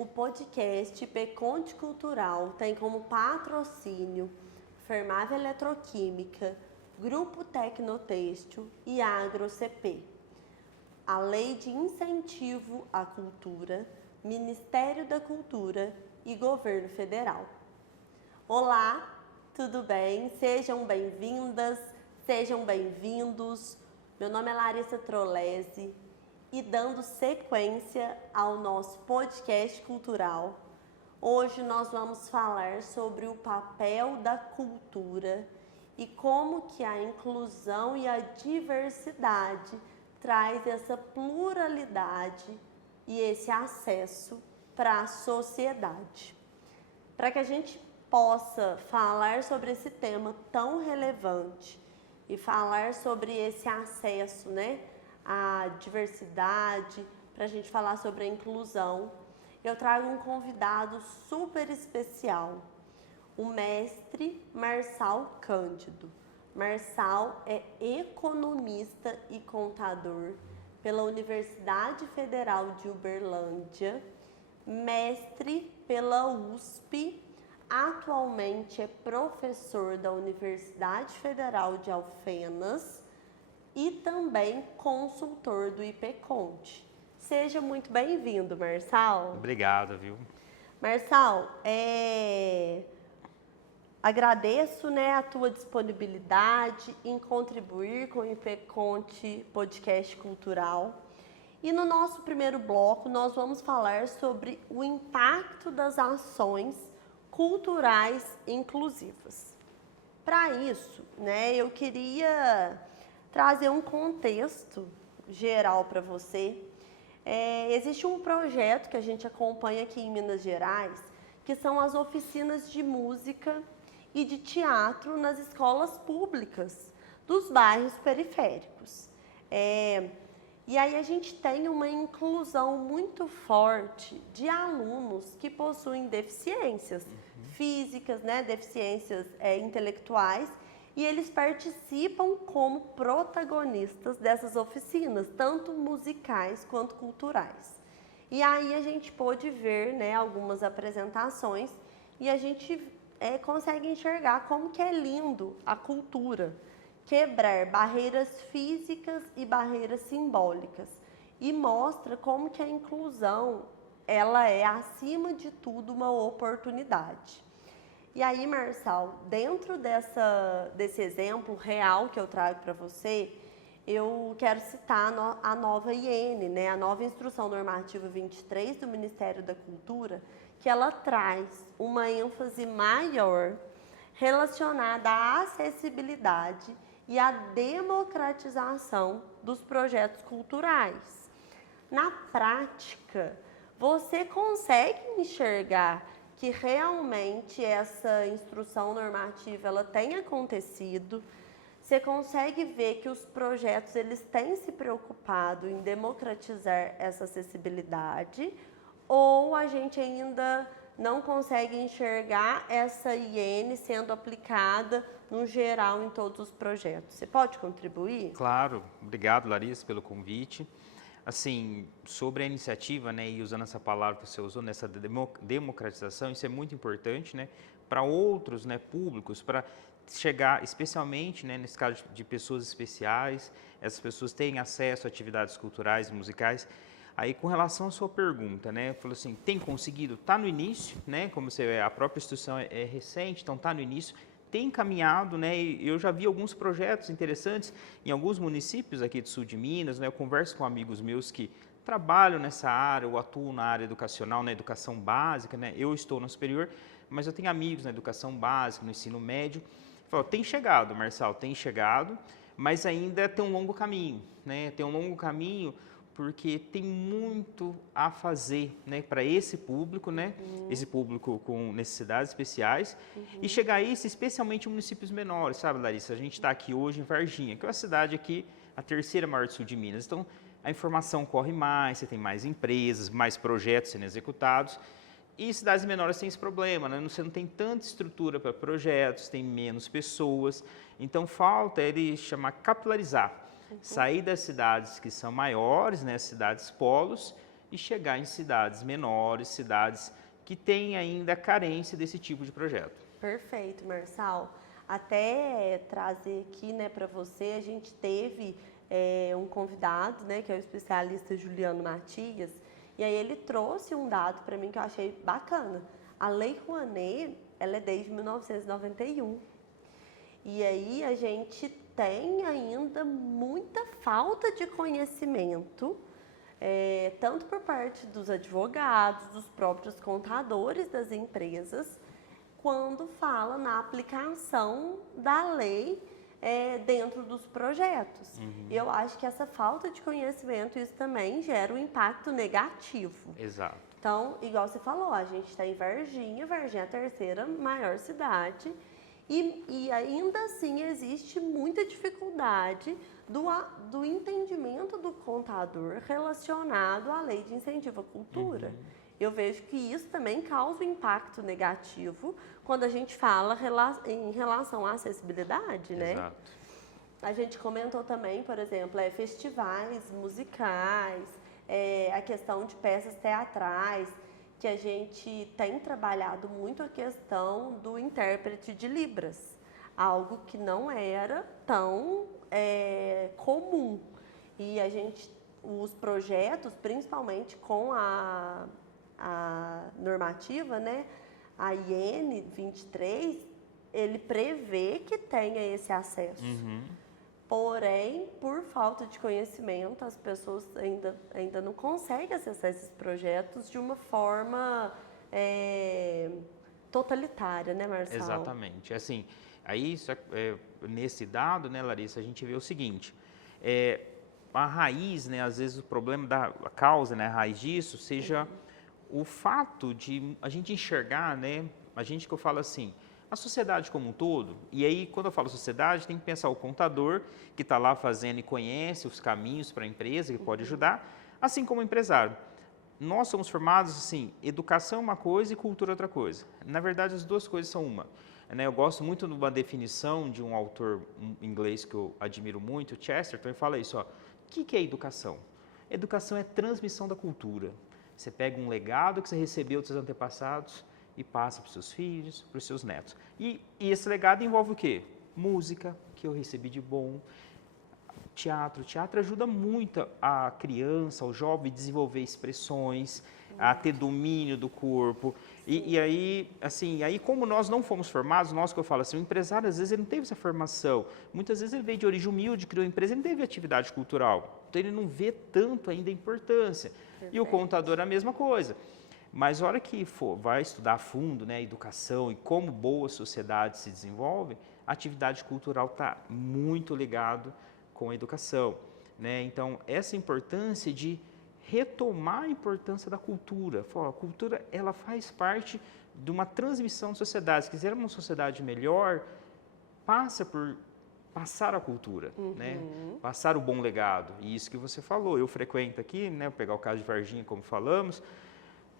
O podcast Peconte Cultural tem como patrocínio Fermave Eletroquímica, Grupo Tecnotêxtil e AgroCP. A Lei de Incentivo à Cultura, Ministério da Cultura e Governo Federal. Olá, tudo bem? Sejam bem-vindas, sejam bem-vindos. Meu nome é Larissa Trolesi e dando sequência ao nosso podcast cultural, hoje nós vamos falar sobre o papel da cultura e como que a inclusão e a diversidade traz essa pluralidade e esse acesso para a sociedade. Para que a gente possa falar sobre esse tema tão relevante e falar sobre esse acesso, à diversidade, para a gente falar sobre a inclusão, eu trago um convidado super especial, o mestre Marçal Cândido. Marçal é economista e contador pela Universidade Federal de Uberlândia, mestre pela USP, atualmente é professor da Universidade Federal de Alfenas e também consultor do IPCONT. Seja muito bem-vindo, Marçal. Obrigado, viu? Marçal, agradeço a tua disponibilidade em contribuir com o IPCONT Podcast Cultural. E no nosso primeiro bloco, nós vamos falar sobre o impacto das ações culturais inclusivas. Para isso, eu queria trazer um contexto geral para você. Existe um projeto que a gente acompanha aqui em Minas Gerais, que são as oficinas de música e de teatro nas escolas públicas dos bairros periféricos. E aí a gente tem uma inclusão muito forte de alunos que possuem deficiências físicas, deficiências intelectuais, e eles participam como protagonistas dessas oficinas, tanto musicais quanto culturais. E aí a gente pôde ver algumas apresentações e a gente consegue enxergar como que é lindo a cultura, quebrar barreiras físicas e barreiras simbólicas, e mostra como que a inclusão ela é, acima de tudo, uma oportunidade. E aí, Marçal, dentro desse exemplo real que eu trago para você, eu quero citar a nova IN, a nova Instrução Normativa 23 do Ministério da Cultura, que ela traz uma ênfase maior relacionada à acessibilidade e à democratização dos projetos culturais. Na prática, você consegue enxergar que realmente essa instrução normativa ela tem acontecido? Você consegue ver que os projetos eles têm se preocupado em democratizar essa acessibilidade, ou a gente ainda não consegue enxergar essa IN sendo aplicada no geral em todos os projetos? Você pode contribuir? Claro, obrigado, Larissa, pelo convite. Assim, sobre a iniciativa, e usando essa palavra que você usou, nessa democratização, isso é muito importante, para outros, públicos, para chegar, especialmente, nesse caso de pessoas especiais, essas pessoas têm acesso a atividades culturais e musicais. Aí, com relação à sua pergunta, falou assim, tem conseguido? Está no início, como você vê, a própria instituição é recente, então está no início, tem caminhado, e eu já vi alguns projetos interessantes em alguns municípios aqui do sul de Minas, eu converso com amigos meus que trabalham nessa área, ou atuam na área educacional, na educação básica, eu estou no superior, mas eu tenho amigos na educação básica, no ensino médio. Falo, tem chegado, Marçal, tem chegado, mas ainda tem um longo caminho, tem um longo caminho porque tem muito a fazer, para esse público, esse público com necessidades especiais, e chegar a isso especialmente em municípios menores, sabe, Larissa? A gente está aqui hoje em Varginha, que é uma cidade aqui, a terceira maior do sul de Minas, então a informação corre mais, você tem mais empresas, mais projetos sendo executados, e cidades menores têm esse problema, você não tem tanta estrutura para projetos, tem menos pessoas, então falta ele capilarizar, sair das cidades que são maiores, cidades polos, e chegar em cidades menores, cidades que têm ainda carência desse tipo de projeto. Perfeito, Marçal. Até trazer aqui, né, para você, a gente teve um convidado, né, que é o especialista Juliano Matias, e aí ele trouxe um dado para mim que eu achei bacana. A Lei Rouanet, ela é desde 1991. E aí a gente tem ainda muita falta de conhecimento, tanto por parte dos advogados, dos próprios contadores das empresas, quando fala na aplicação da lei dentro dos projetos. Eu acho que essa falta de conhecimento, isso também gera um impacto negativo. Exato. Então, igual você falou, a gente está em Varginha é a terceira maior cidade, e ainda assim existe muita dificuldade do entendimento do contador relacionado à lei de incentivo à cultura. Eu vejo que isso também causa um impacto negativo quando a gente fala em relação à acessibilidade, né? Exato. A gente comentou também, por exemplo, festivais musicais, a questão de peças teatrais, que a gente tem trabalhado muito a questão do intérprete de Libras, algo que não era tão comum. E os projetos, principalmente com a normativa, né, a IN 23, ele prevê que tenha esse acesso. Porém, por falta de conhecimento, as pessoas ainda não conseguem acessar esses projetos de uma forma totalitária, né, Marcelo? Exatamente. Assim, aí, nesse dado, né, Larissa, a gente vê o seguinte, a raiz, né, às vezes o problema a causa, né, a raiz disso, seja o fato de a gente enxergar, né, que eu falo assim, a sociedade como um todo, e aí quando eu falo sociedade, tem que pensar o contador que está lá fazendo e conhece os caminhos para a empresa, que pode ajudar, assim como o empresário. Nós somos formados assim, educação é uma coisa e cultura é outra coisa. Na verdade, as duas coisas são uma. Né? Eu gosto muito de uma definição de um autor inglês que eu admiro muito, Chesterton, ele fala isso, ó, o que é educação? Educação é transmissão da cultura. Você pega um legado que você recebeu dos seus antepassados e passa para os seus filhos, para os seus netos. E esse legado envolve o quê? Música, que eu recebi de bom, teatro. Teatro ajuda muito a criança, o jovem a desenvolver expressões, a ter domínio do corpo. E aí, assim, aí como nós não fomos formados, nós que eu falo assim, o empresário às vezes ele não teve essa formação. Muitas vezes ele veio de origem humilde, criou empresa, ele não teve atividade cultural. Então ele não vê tanto ainda a importância. Perfeito. E o contador a mesma coisa. Mas a hora que vai estudar a fundo, né, a educação e como boas sociedades se desenvolvem, a atividade cultural está muito ligado com a educação, né? Então, essa importância de retomar a importância da cultura. A cultura, ela faz parte de uma transmissão de sociedade. Se quisermos uma sociedade melhor, passa por passar a cultura, né? Passar o bom legado. E isso que você falou, eu frequento aqui, né, vou pegar o caso de Varginha, como falamos,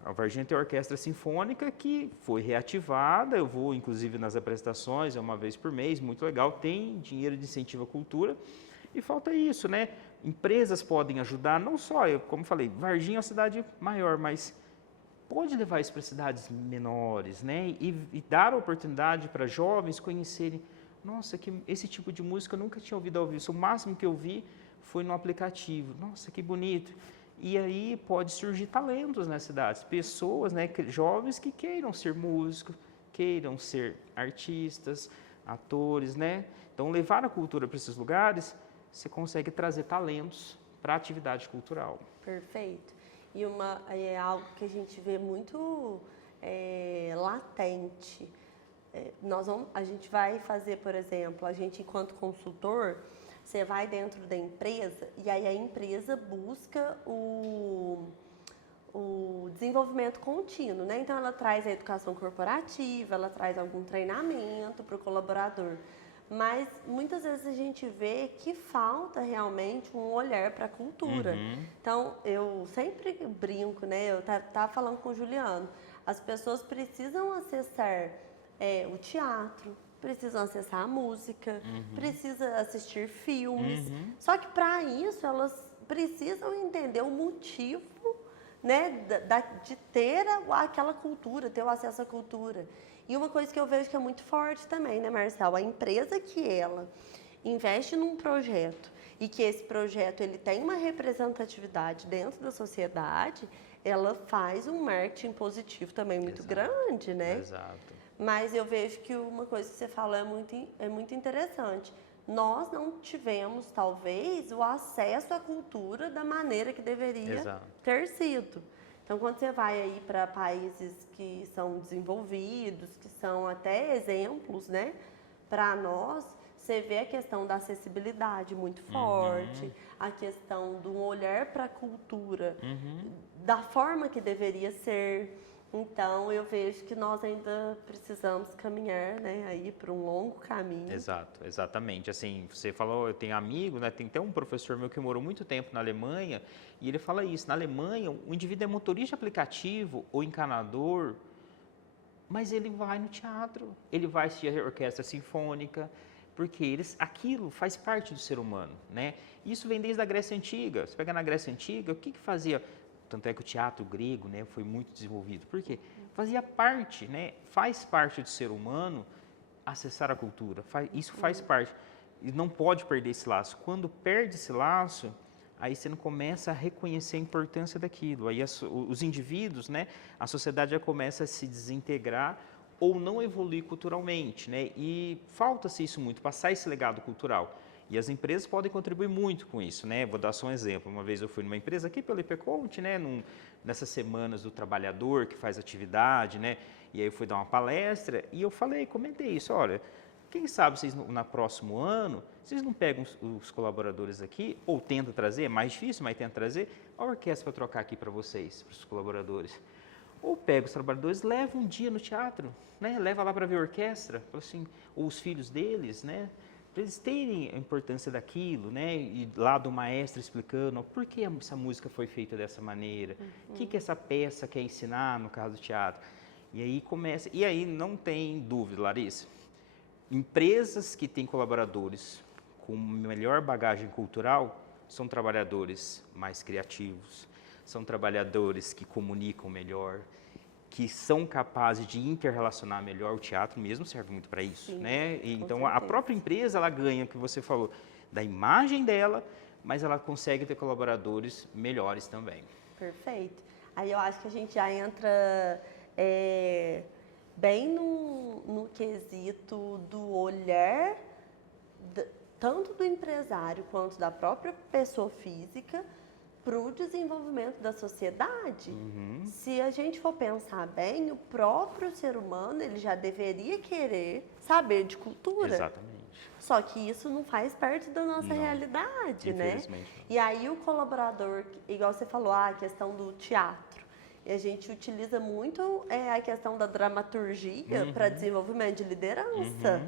a Varginha tem a orquestra sinfônica que foi reativada, eu vou inclusive nas apresentações, uma vez por mês, muito legal, tem dinheiro de incentivo à cultura, e falta isso, né? Empresas podem ajudar, não só, como falei, Varginha é uma cidade maior, mas pode levar isso para cidades menores, né? E dar a oportunidade para jovens conhecerem, nossa, esse tipo de música eu nunca tinha ouvido ao vivo, o máximo que eu vi foi no aplicativo, nossa, que bonito. E aí pode surgir talentos nas cidades, pessoas, né, jovens que queiram ser músicos, queiram ser artistas, atores, né? Então, levar a cultura para esses lugares, você consegue trazer talentos para a atividade cultural. Perfeito. E é algo que a gente vê muito latente. A gente vai fazer, por exemplo, a gente enquanto consultor, você vai dentro da empresa e aí a empresa busca o desenvolvimento contínuo, né? Então, ela traz a educação corporativa, ela traz algum treinamento para o colaborador. Mas, muitas vezes, a gente vê que falta realmente um olhar para a cultura. Então, eu sempre brinco, né? Eu tava falando com o Juliano, as pessoas precisam acessar o teatro, precisam acessar a música, precisam assistir filmes. Só que para isso elas precisam entender o motivo né, de ter aquela cultura, ter o acesso à cultura. E uma coisa que eu vejo que é muito forte também, né, Marcelo? A empresa que ela investe num projeto e que esse projeto ele tem uma representatividade dentro da sociedade, ela faz um marketing positivo também muito grande, né? Exato. Mas eu vejo que uma coisa que você falou é muito interessante. Nós não tivemos, talvez, o acesso à cultura da maneira que deveria ter sido. Então, quando você vai aí para países que são desenvolvidos, que são até exemplos, né, para nós, você vê a questão da acessibilidade muito forte, a questão do olhar para a cultura da forma que deveria ser. Então, eu vejo que nós ainda precisamos caminhar, né, aí para um longo caminho. Exato, exatamente. Assim, você falou, eu tenho amigos, né, tem até um professor meu que morou muito tempo na Alemanha, e ele fala isso, na Alemanha, o indivíduo é motorista de aplicativo ou encanador, mas ele vai no teatro, ele vai assistir a orquestra sinfônica, porque aquilo faz parte do ser humano, né? Isso vem desde a Grécia Antiga. Você pega na Grécia Antiga, o que fazia? Tanto é que o teatro grego, né, foi muito desenvolvido. Por quê? Fazia parte, né, faz parte do ser humano acessar a cultura. Isso faz parte. E não pode perder esse laço. Quando perde esse laço, aí você não começa a reconhecer a importância daquilo. Aí os indivíduos, né, a sociedade já começa a se desintegrar ou não evoluir culturalmente, né? E falta-se isso muito, passar esse legado cultural. E as empresas podem contribuir muito com isso, né? Vou dar só um exemplo. Uma vez eu fui numa empresa aqui pelo IPCont, né? Nessas semanas do trabalhador que faz atividade, né? E aí eu fui dar uma palestra e eu comentei isso, olha, quem sabe vocês no próximo ano, vocês não pegam os colaboradores aqui, ou tentam trazer, é mais difícil, mas tentam trazer a orquestra para trocar aqui para vocês, para os colaboradores. Ou pega os trabalhadores, leva um dia no teatro, né? Leva lá para ver a orquestra, assim, ou os filhos deles, né? Para eles terem a importância daquilo, né? E lá do maestro explicando por que essa música foi feita dessa maneira, o que essa peça quer ensinar, no caso do teatro. E aí começa, e aí não tem dúvida, Larissa, empresas que têm colaboradores com melhor bagagem cultural são trabalhadores mais criativos, são trabalhadores que comunicam melhor, que são capazes de interrelacionar melhor. O teatro mesmo serve muito para isso, né? Então, a própria empresa, ela ganha, que você falou, da imagem dela, mas ela consegue ter colaboradores melhores também. Perfeito. Aí eu acho que a gente já entra bem no quesito do olhar, tanto do empresário quanto da própria pessoa física, para o desenvolvimento da sociedade. Se a gente for pensar bem, o próprio ser humano ele já deveria querer saber de cultura. Exatamente. Só que isso não faz parte da nossa realidade, né? E aí o colaborador, igual você falou, a questão do teatro. E a gente utiliza muito a questão da dramaturgia para desenvolvimento de liderança.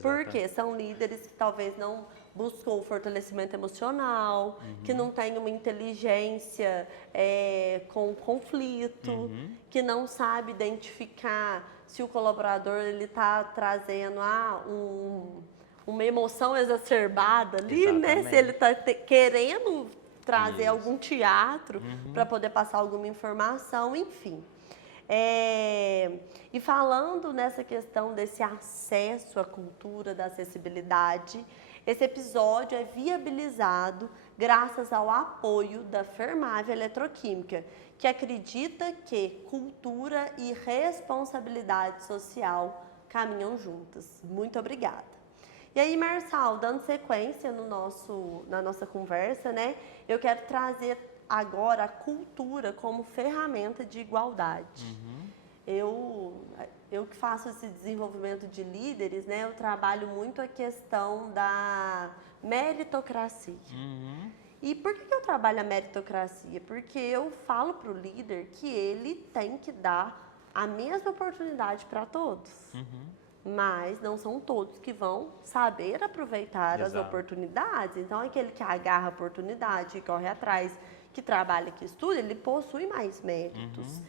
Porque são líderes que talvez não buscam o fortalecimento emocional, que não tem uma inteligência com conflito, que não sabe identificar se o colaborador ele está trazendo uma emoção exacerbada ali, né? Se ele está querendo trazer algum teatro para poder passar alguma informação, enfim. E falando nessa questão desse acesso à cultura, da acessibilidade, esse episódio é viabilizado graças ao apoio da Fermave Eletroquímica, que acredita que cultura e responsabilidade social caminham juntas. Muito obrigada. E aí, Marçal, dando sequência na nossa conversa, né, eu quero trazer agora a cultura como ferramenta de igualdade. Eu que faço esse desenvolvimento de líderes, né, eu trabalho muito a questão da meritocracia. E por que eu trabalho a meritocracia? Porque eu falo para o líder que ele tem que dar a mesma oportunidade para todos. Mas não são todos que vão saber aproveitar as oportunidades. Então, aquele que agarra a oportunidade, que corre atrás, que trabalha, que estuda, ele possui mais méritos.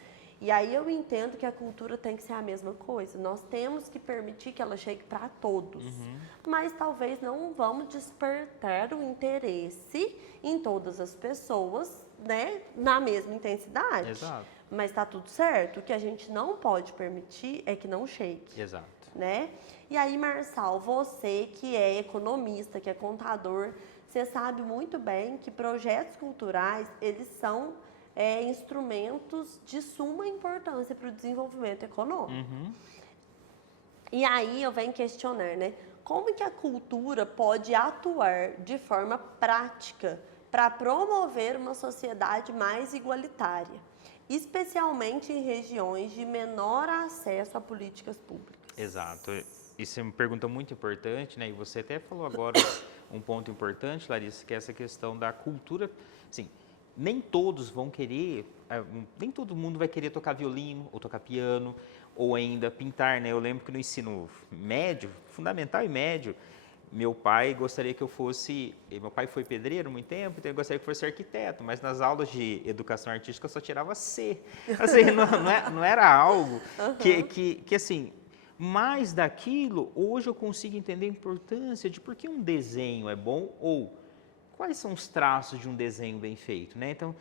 E aí eu entendo que a cultura tem que ser a mesma coisa. Nós temos que permitir que ela chegue para todos. Mas talvez não vamos despertar o interesse em todas as pessoas, né, na mesma intensidade. Exato. Mas está tudo certo. O que a gente não pode permitir é que não chegue. Exato. Né? E aí, Marçal, você que é economista, que é contador, você sabe muito bem que projetos culturais, eles são instrumentos de suma importância para o desenvolvimento econômico. E aí eu venho questionar, né? Como que a cultura pode atuar de forma prática para promover uma sociedade mais igualitária, especialmente em regiões de menor acesso a políticas públicas? Exato. Isso é uma pergunta muito importante, né? E você até falou agora um ponto importante, Larissa, que é essa questão da cultura. Assim, nem todos vão querer, nem todo mundo vai querer tocar violino, ou tocar piano, ou ainda pintar, né? Eu lembro que no ensino médio, fundamental e médio, meu pai gostaria que eu fosse... Meu pai foi pedreiro há muito tempo, então ele gostaria que eu fosse arquiteto, mas nas aulas de educação artística eu só tirava C. Assim, não era algo que assim... Mas daquilo, hoje eu consigo entender a importância de por que um desenho é bom ou quais são os traços de um desenho bem feito, né? Então,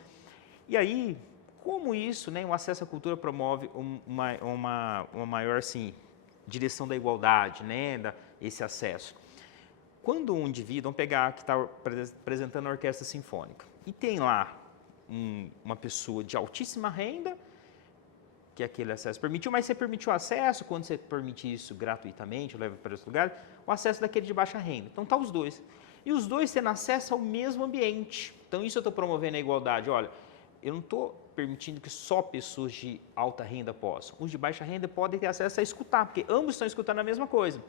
e aí, como isso, né, o acesso à cultura promove uma maior, assim, direção da igualdade, né, esse acesso. Quando um indivíduo, vamos pegar que está apresentando a orquestra sinfônica, e tem lá uma pessoa de altíssima renda, que aquele acesso permitiu, mas você permitiu acesso, quando você permite isso gratuitamente, leva para esse lugar, o acesso daquele de baixa renda. Então, tá os dois. E os dois tendo acesso ao mesmo ambiente. Então, isso eu estou promovendo a igualdade. Olha, eu não estou permitindo que só pessoas de alta renda possam. Os de baixa renda podem ter acesso a escutar, porque ambos estão escutando a mesma coisa.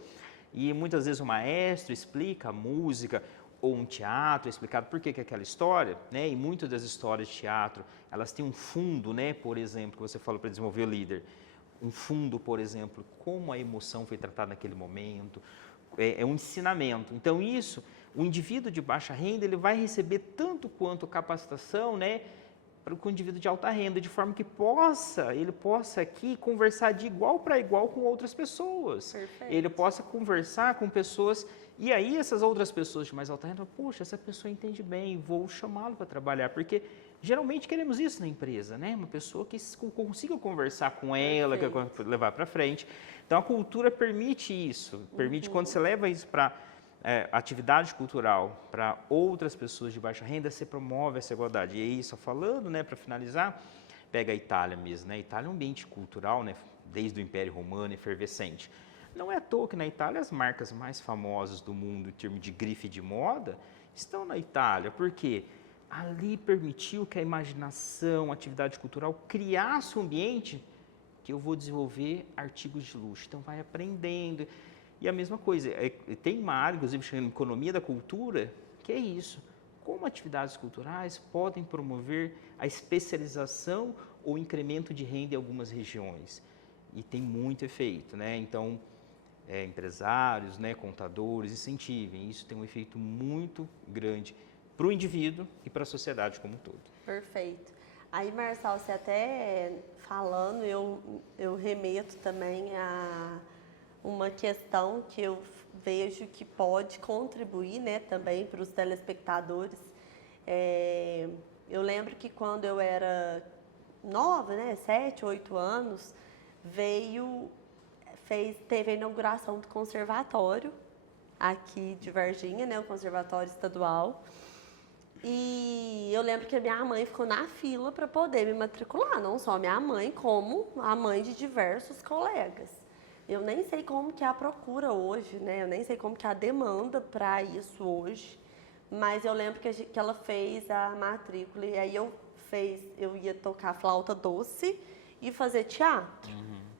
E muitas vezes o maestro explica a música, ou um teatro, é explicado por que aquela história, né? E muitas das histórias de teatro, elas têm um fundo, né? Por exemplo, que você falou para desenvolver o líder. Um fundo, por exemplo, como a emoção foi tratada naquele momento, é um ensinamento. Então isso, o indivíduo de baixa renda, ele vai receber tanto quanto capacitação, né? Para o indivíduo de alta renda, de forma que ele possa aqui conversar de igual para igual com outras pessoas. Perfeito. Ele possa conversar com pessoas, e aí essas outras pessoas de mais alta renda, poxa, essa pessoa entende bem, vou chamá-lo para trabalhar, porque geralmente queremos isso na empresa, né? Uma pessoa que consiga conversar com ela, que levar para frente. Então a cultura permite isso, permite quando você leva isso para atividade cultural para outras pessoas de baixa renda, você promove essa igualdade. E aí, só falando, né, para finalizar, pega a Itália mesmo, né? A Itália é um ambiente cultural, né, desde o Império Romano, efervescente. Não é à toa que na Itália as marcas mais famosas do mundo em termos de grife de moda estão na Itália, porque ali permitiu que a imaginação, a atividade cultural criasse um ambiente que eu vou desenvolver artigos de luxo. Então vai aprendendo. E a mesma coisa, tem uma área, inclusive, chamada Economia da Cultura, que é isso. Como atividades culturais podem promover a especialização ou incremento de renda em algumas regiões. E tem muito efeito, né? Então, empresários, né, contadores, incentivem. Isso tem um efeito muito grande para o indivíduo e para a sociedade como um todo. Perfeito. Aí, Marçal, você até falando, eu remeto também a uma questão que eu vejo que pode contribuir, né, também para os telespectadores. Eu lembro que quando eu era nova, né, 7, 8 anos, teve a inauguração do conservatório aqui de Varginha, né, o Conservatório Estadual. E eu lembro que a minha mãe ficou na fila para poder me matricular, não só a minha mãe, como a mãe de diversos colegas. Eu nem sei como que é a procura hoje, né? Eu nem sei como que é a demanda para isso hoje, mas eu lembro que ela fez a matrícula e aí eu ia tocar flauta doce e fazer teatro.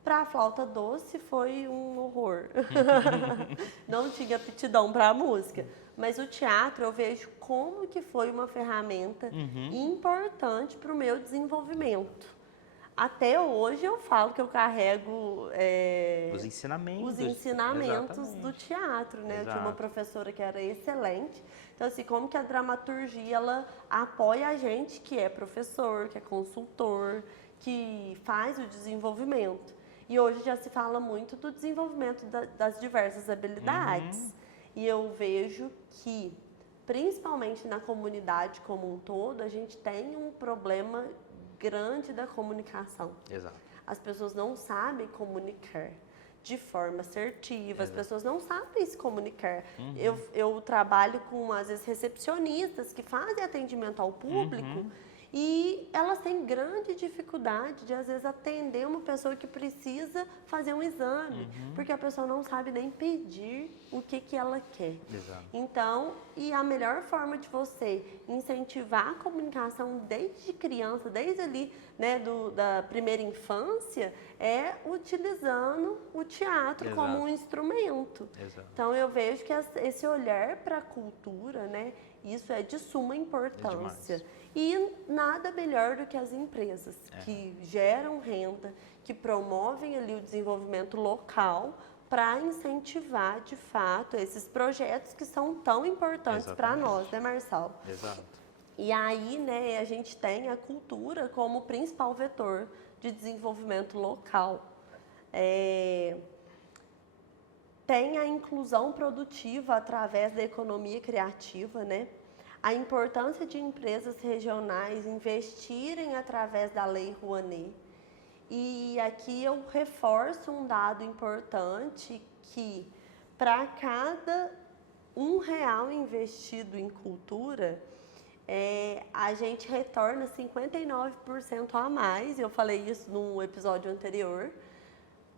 Para a flauta doce foi um horror. Não tinha aptidão para a música. Mas o teatro eu vejo como que foi uma ferramenta importante para o meu desenvolvimento. Até hoje eu falo que eu carrego os ensinamentos do teatro, né? Exato. Eu tinha uma professora que era excelente. Então, assim, como que a dramaturgia, ela apoia a gente que é professor, que é consultor, que faz o desenvolvimento. E hoje já se fala muito do desenvolvimento das diversas habilidades. E eu vejo que, principalmente na comunidade como um todo, a gente tem um problema grande da comunicação. Exato. As pessoas não sabem comunicar de forma assertiva, as Exato. pessoas não sabem se comunicar. Eu trabalho com, às vezes, recepcionistas que fazem atendimento ao público e elas têm grande dificuldade de, às vezes, atender uma pessoa que precisa fazer um exame, porque a pessoa não sabe nem pedir o que ela quer. Exato. Então, e a melhor forma de você incentivar a comunicação desde criança, desde ali, né, da primeira infância, é utilizando o teatro Exato. como um instrumento. Exato. Então, eu vejo que esse olhar para a cultura, né, isso é de suma importância. E nada melhor do que as empresas que geram renda, que promovem ali o desenvolvimento local para incentivar, de fato, esses projetos que são tão importantes para nós, né, Marçal? Exato. E aí, né, a gente tem a cultura como principal vetor de desenvolvimento local. Tem a inclusão produtiva através da economia criativa, né? A importância de empresas regionais investirem através da Lei Rouanet. E aqui eu reforço um dado importante que para cada R$1 investido em cultura, a gente retorna 59% a mais, eu falei isso no episódio anterior,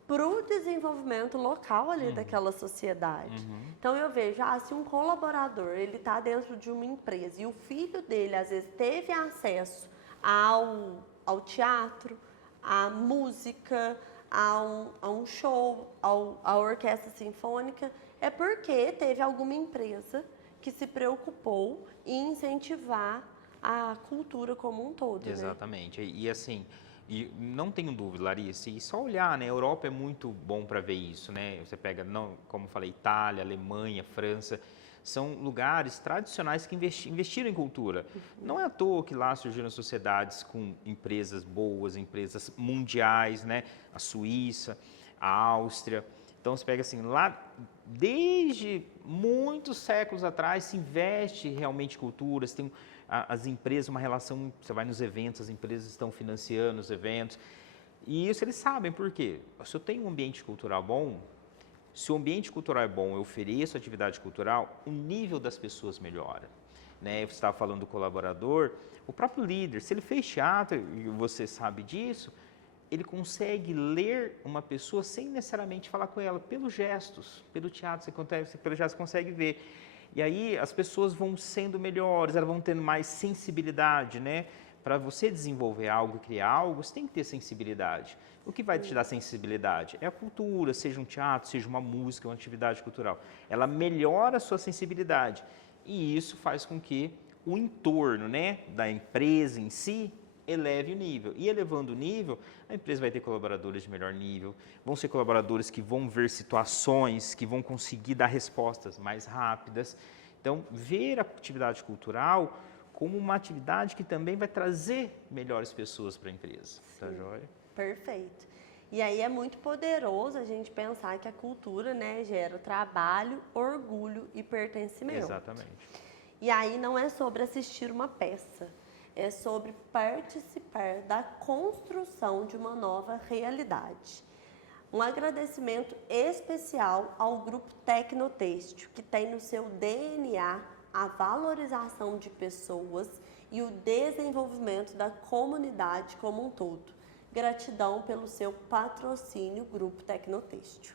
para o desenvolvimento local ali daquela sociedade. Então eu vejo, se um colaborador ele está dentro de uma empresa e o filho dele às vezes teve acesso ao teatro, à música, a um show, à orquestra sinfônica, é porque teve alguma empresa que se preocupou em incentivar a cultura como um todo. Exatamente. Né? E assim, e não tenho dúvida, Larissa, e só olhar, né? A Europa é muito bom para ver isso, né? Você pega, como eu falei, Itália, Alemanha, França, são lugares tradicionais que investiram em cultura. Não é à toa que lá surgiram sociedades com empresas boas, empresas mundiais, né? A Suíça, a Áustria. Então, você pega assim, lá desde muitos séculos atrás se investe realmente em cultura, você tem as empresas, uma relação, você vai nos eventos, as empresas estão financiando os eventos, e isso eles sabem por quê. Se eu tenho um ambiente cultural bom, se o ambiente cultural é bom, eu ofereço atividade cultural, o nível das pessoas melhora. Né? Você estava falando do colaborador, o próprio líder, se ele fez teatro, e você sabe disso, ele consegue ler uma pessoa sem necessariamente falar com ela, pelos gestos, pelo teatro, pelo gesto você consegue ver. E aí as pessoas vão sendo melhores, elas vão tendo mais sensibilidade, né? Para você desenvolver algo, criar algo, você tem que ter sensibilidade. O que vai te dar sensibilidade? É a cultura, seja um teatro, seja uma música, uma atividade cultural. Ela melhora a sua sensibilidade. E isso faz com que o entorno, né, da empresa em si eleve o nível. E elevando o nível, a empresa vai ter colaboradores de melhor nível, vão ser colaboradores que vão ver situações, que vão conseguir dar respostas mais rápidas. Então, ver a atividade cultural como uma atividade que também vai trazer melhores pessoas para a empresa. Tá joia? Perfeito. E aí é muito poderoso a gente pensar que a cultura, né, gera trabalho, orgulho e pertencimento. Exatamente. E aí não é sobre assistir uma peça, é sobre participar da construção de uma nova realidade. Um agradecimento especial ao Grupo Tecnotêxtil, que tem no seu DNA a valorização de pessoas e o desenvolvimento da comunidade como um todo. Gratidão pelo seu patrocínio, Grupo Tecnotêxtil.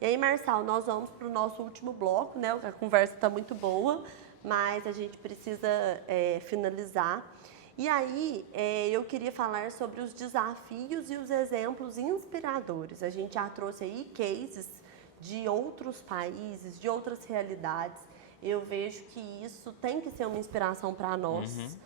E aí, Marçal, nós vamos para o nosso último bloco, né? A conversa está muito boa, mas a gente precisa finalizar. E aí, eu queria falar sobre os desafios e os exemplos inspiradores. A gente já trouxe aí cases de outros países, de outras realidades. Eu vejo que isso tem que ser uma inspiração para nós.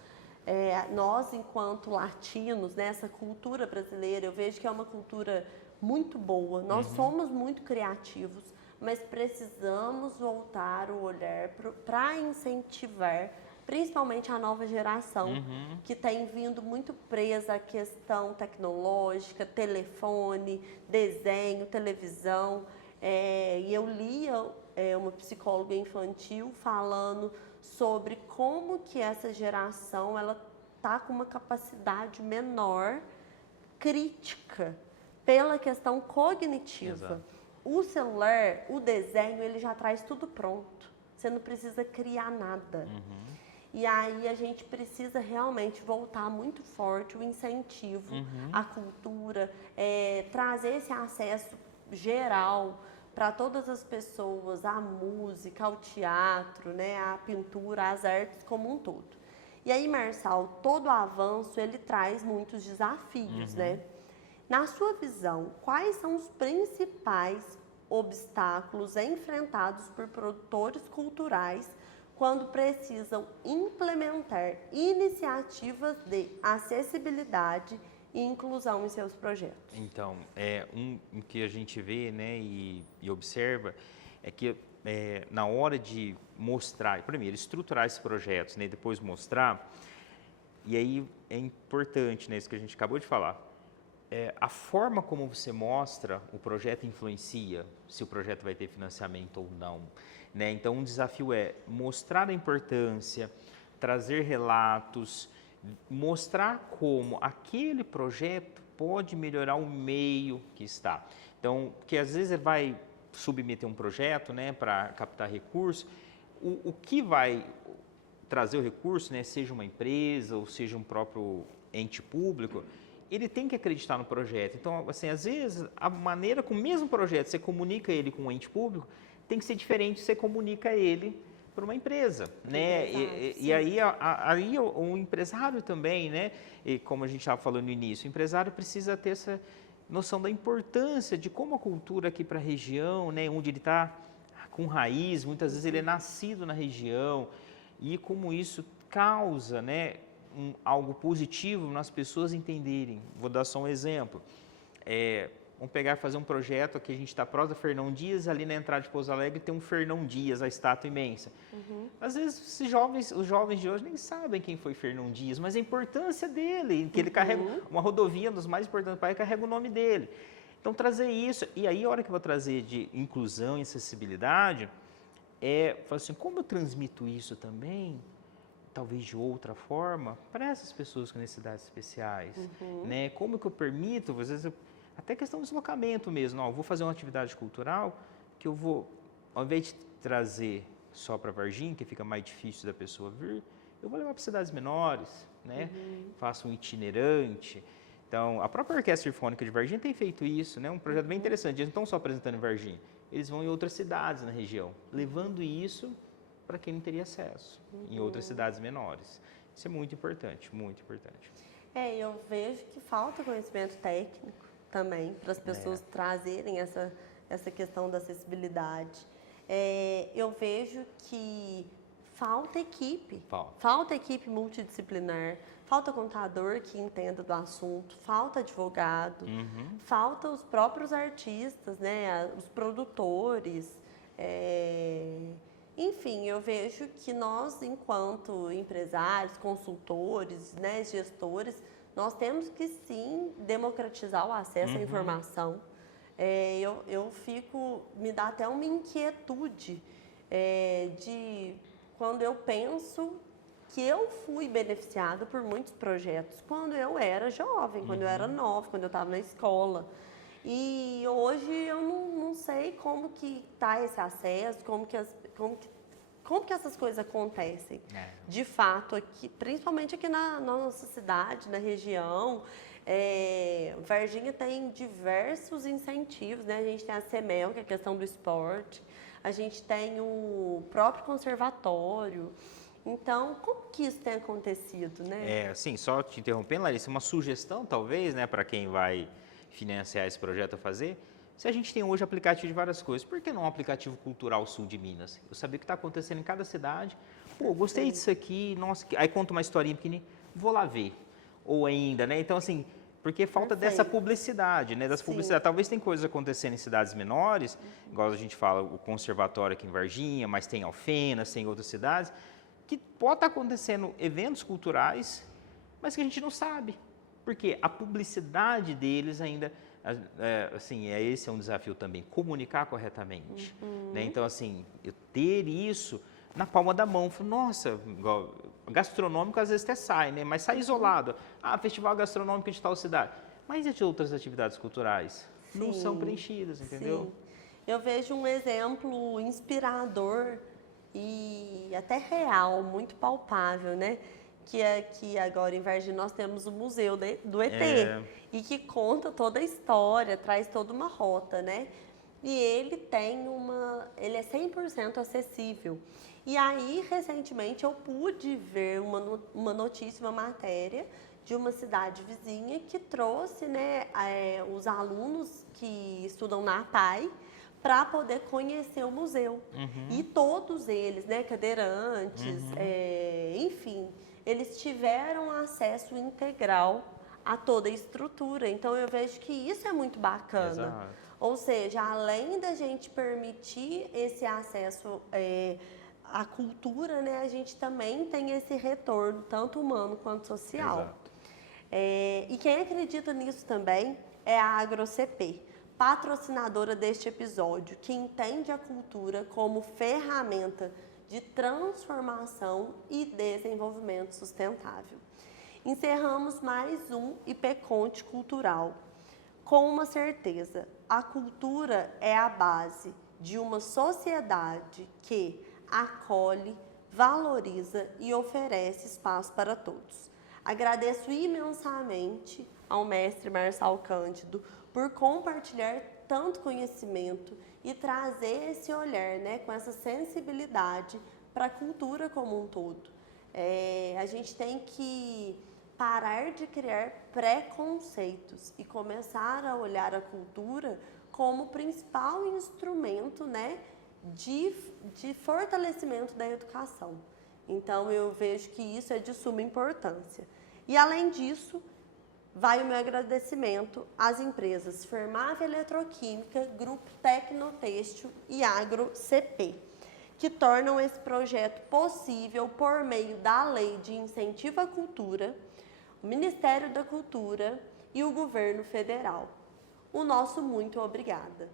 Nós, enquanto latinos, né, essa cultura brasileira, eu vejo que é uma cultura muito boa. Nós somos muito criativos, mas precisamos voltar o olhar para incentivar principalmente a nova geração, que tem vindo muito presa à questão tecnológica, telefone, desenho, televisão. E eu lia uma psicóloga infantil falando sobre como que essa geração ela está com uma capacidade menor crítica pela questão cognitiva. Exato. O celular, o desenho, ele já traz tudo pronto. Você não precisa criar nada. E aí a gente precisa realmente voltar muito forte o incentivo à cultura, trazer esse acesso geral para todas as pessoas, à música, ao teatro, né, à pintura, às artes como um todo. E aí, Marçal, todo avanço, ele traz muitos desafios, né? Na sua visão, quais são os principais obstáculos enfrentados por produtores culturais quando precisam implementar iniciativas de acessibilidade e inclusão em seus projetos? Então, o que a gente vê, né, e observa é que na hora de mostrar, primeiro, estruturar esses projetos, né, e depois mostrar, e aí é importante, né, isso que a gente acabou de falar, a forma como você mostra o projeto influencia se o projeto vai ter financiamento ou não, né? Então, um desafio é mostrar a importância, trazer relatos, mostrar como aquele projeto pode melhorar o meio que está. Então, porque às vezes vai submeter um projeto, né, para captar recursos, o que vai trazer o recurso, né, seja uma empresa ou seja um próprio ente público, ele tem que acreditar no projeto. Então, assim, às vezes, a maneira com o mesmo projeto, você comunica ele com um ente público, tem que ser diferente de você comunica ele para uma empresa, né? E aí o empresário também, né? E como a gente estava falando no início, o empresário precisa ter essa noção da importância de como a cultura aqui para a região, né? Onde ele está com raiz, muitas vezes ele é nascido na região, e como isso causa, né, algo positivo nas pessoas entenderem. Vou dar só um exemplo. Vamos pegar e fazer um projeto que a gente está próximo da Fernão Dias, ali na entrada de Pouso Alegre tem um Fernão Dias, a estátua imensa. Às vezes os jovens de hoje nem sabem quem foi Fernão Dias, mas a importância dele, que ele carrega uma rodovia, um dos mais importantes do país, carrega o nome dele. Então trazer isso, e aí a hora que eu vou trazer de inclusão e acessibilidade, falar assim, como eu transmito isso também, talvez de outra forma, para essas pessoas com necessidades especiais, né? Como que eu permito, às vezes, até questão de deslocamento mesmo, eu vou fazer uma atividade cultural que eu vou, ao invés de trazer só para Varginha, que fica mais difícil da pessoa vir, eu vou levar para cidades menores, né? Faço um itinerante. Então, a própria Orquestra Sinfônica de Varginha tem feito isso, né? Um projeto bem interessante. Eles não estão só apresentando em Varginha, eles vão em outras cidades na região, levando isso para quem não teria acesso, em outras cidades menores. Isso é muito importante, muito importante. Eu vejo que falta conhecimento técnico também, para as pessoas trazerem essa questão da acessibilidade. Eu vejo que falta equipe, falta equipe multidisciplinar, falta contador que entenda do assunto, falta advogado, falta os próprios artistas, né, os produtores. Enfim, eu vejo que nós, enquanto empresários, consultores, né, gestores, nós temos que sim democratizar o acesso à informação. Me dá até uma inquietude de quando eu penso que eu fui beneficiada por muitos projetos quando eu era jovem, quando eu era nova, quando eu estava na escola. E hoje eu não sei como que está esse acesso, como que essas coisas acontecem. De fato, aqui, principalmente aqui na nossa cidade, na região, Varginha tem diversos incentivos, né? A gente tem a CEMEL, que é a questão do esporte, a gente tem o próprio conservatório. Então, como que isso tem acontecido, né? Sim, só te interrompendo, Larissa, uma sugestão talvez, né, para quem vai financiar esse projeto a fazer. Se a gente tem hoje aplicativo de várias coisas, por que não um aplicativo cultural sul de Minas? Eu sabia o que está acontecendo em cada cidade. Pô, gostei disso aqui, nossa, aí conta uma historinha pequenininha, vou lá ver. Ou ainda, né? Então, assim, porque falta dessa publicidade, né? Das publicidades. Talvez tem coisas acontecendo em cidades menores, igual a gente fala, o conservatório aqui em Varginha, mas tem Alfenas, tem outras cidades. que pode estar acontecendo eventos culturais, mas que a gente não sabe. Porque a publicidade deles ainda, assim, esse é um desafio também, comunicar corretamente. Né? Então, assim, eu ter isso na palma da mão. Nossa, igual, gastronômico às vezes até sai, né? Mas sai isolado. Festival gastronômico de tal cidade. Mas e de outras atividades culturais? Não são preenchidas, entendeu? Sim. Eu vejo um exemplo inspirador e até real, muito palpável, né? Que aqui agora em Varginha nós temos o Museu do ET e que conta toda a história, traz toda uma rota, né? E ele é 100% acessível. E aí, recentemente, eu pude ver uma notícia, uma matéria de uma cidade vizinha que trouxe, né, os alunos que estudam na APAE para poder conhecer o museu. E todos eles, né, cadeirantes, enfim, eles tiveram acesso integral a toda a estrutura. Então, eu vejo que isso é muito bacana. Exato. Ou seja, além da gente permitir esse acesso à cultura, né, a gente também tem esse retorno, tanto humano quanto social. Exato. E quem acredita nisso também é a AgroCP, patrocinadora deste episódio, que entende a cultura como ferramenta de transformação e desenvolvimento sustentável. Encerramos mais um IPConte Cultural. Com uma certeza, a cultura é a base de uma sociedade que acolhe, valoriza e oferece espaço para todos. Agradeço imensamente ao mestre Marçal Cândido por compartilhar tanto conhecimento e trazer esse olhar, né, com essa sensibilidade para a cultura como um todo. A gente tem que parar de criar preconceitos e começar a olhar a cultura como o principal instrumento, né, de fortalecimento da educação. Então, eu vejo que isso é de suma importância. E, além disso, vai o meu agradecimento às empresas Fermave Eletroquímica, Grupo Tecnotêxtil e AgroCP, que tornam esse projeto possível por meio da Lei de Incentivo à Cultura, o Ministério da Cultura e o Governo Federal. O nosso muito obrigada.